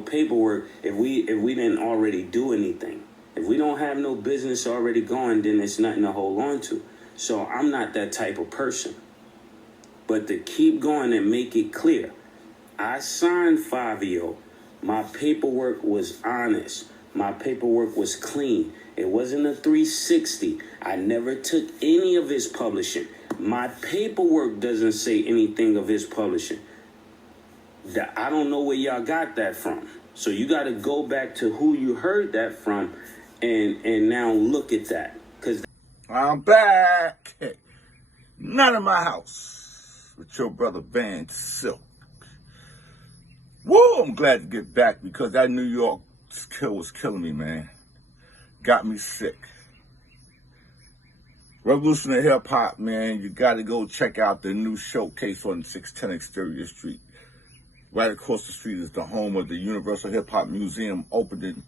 paperwork if we didn't already do anything. If we don't have no business already going, then it's nothing to hold on to. So I'm not that type of person. But to keep going and make it clear, I signed Fivio. My paperwork was honest. My paperwork was clean. It wasn't a 360. I never took any of his publishing. My paperwork doesn't say anything of his publishing. I don't know where y'all got that from. So you got to go back to who you heard that from and now look at that. Cause I'm back. Not in my house with your brother Van Silk. Woo, I'm glad to get back because that New York kill was killing me, man. Got me sick. Revolutionary Hip Hop, man, you got to go check out the new showcase on 610 Exterior Street. Right across the street is the home of the Universal Hip Hop Museum, opened in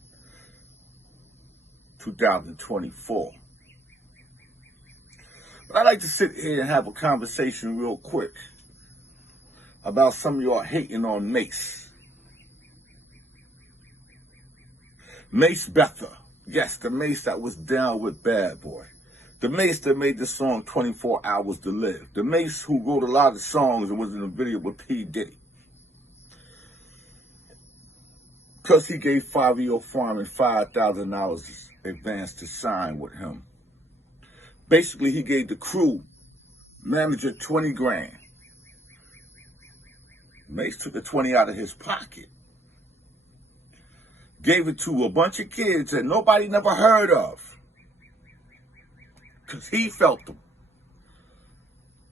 2024. But I'd like to sit here and have a conversation real quick about some of y'all hating on Mase. Mase Betha. Yes, the Mase that was down with Bad Boy. The Mase that made the song 24 Hours to Live. The Mase who wrote a lot of songs and was in a video with P. Diddy. Because he gave Fivio Farming $5,000 advance to sign with him. Basically, he gave the crew manager 20 grand. Mase took the 20 out of his pocket. Gave it to a bunch of kids that nobody never heard of. Because he felt them.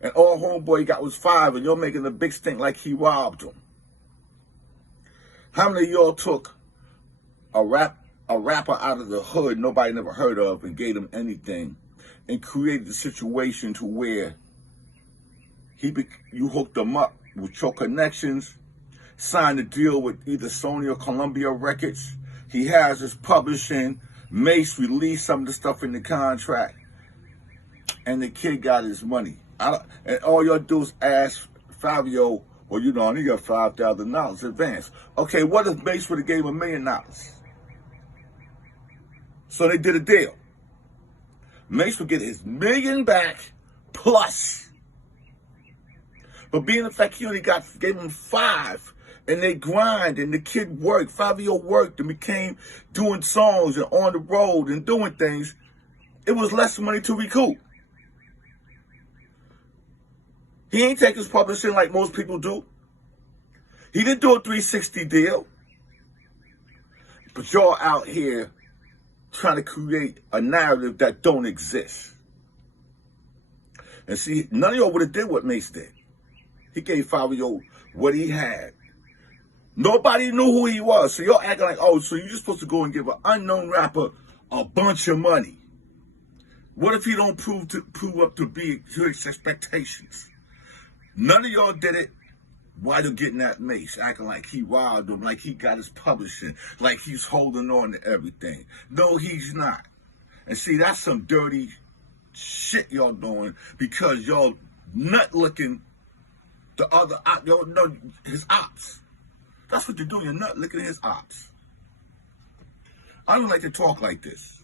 And all homeboy got was 5, and you're making a big stink like he robbed them. How many of y'all took a rapper out of the hood nobody never heard of and gave him anything and created a situation to where you hooked him up with your connections, signed a deal with either Sony or Columbia Records. He has his publishing. Mase released some of the stuff in the contract, and the kid got his money. And all y'all do is ask Fivio, well, you know, he got $5,000 advance. Okay, what if Mase would have gave him $1 million? So they did a deal. Mase would get his $1 million back plus. But being the fact he only gave him 5, and they grind, and the kid worked, Fivio worked and became doing songs and on the road and doing things, it was less money to recoup. He ain't take his publishing like most people do. He didn't do a 360 deal. But y'all out here trying to create a narrative that don't exist. And see, none of y'all would have did what Mase did. He gave Fivio what he had. Nobody knew who he was. So y'all acting like, oh, so you're supposed to go and give an unknown rapper a bunch of money. What if he don't prove up to be to his expectations? None of y'all did it while you're getting that Mase, acting like he robbed him, like he got his publishing, like he's holding on to everything. No, he's not. And see, that's some dirty shit y'all doing because y'all nut looking the other, y'all know his ops. That's what you're doing, you're nut licking his ops. I don't like to talk like this.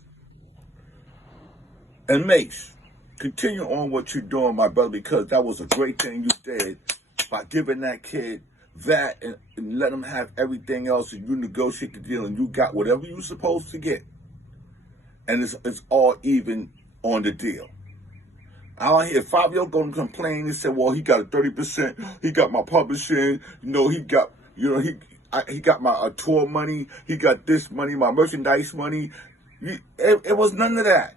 And Mase, continue on what you're doing, my brother, because that was a great thing you did by giving that kid that and let him have everything else, and you negotiate the deal and you got whatever you were supposed to get. And it's all even on the deal. I don't hear Fivio going to complain and say, well, he got a 30%, he got my publishing, he got my tour money, he got this money, my merchandise money. It was none of that.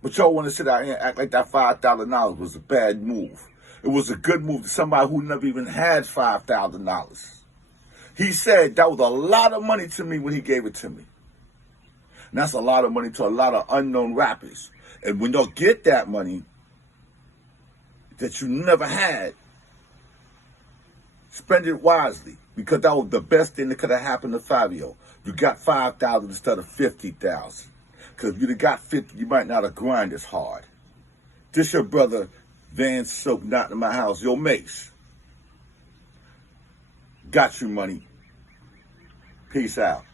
But y'all want to sit out here and act like that $5,000 was a bad move. It was a good move to somebody who never even had $5,000. He said that was a lot of money to me when he gave it to me. And that's a lot of money to a lot of unknown rappers. And when y'all get that money that you never had, spend it wisely. Because that was the best thing that could have happened to Fivio. You got 5,000 instead of 50,000. Because if you'd have got 50, you might not have grinded as hard. This your brother, Van Silk, not in my house. Yo, Mase. Got your money. Peace out.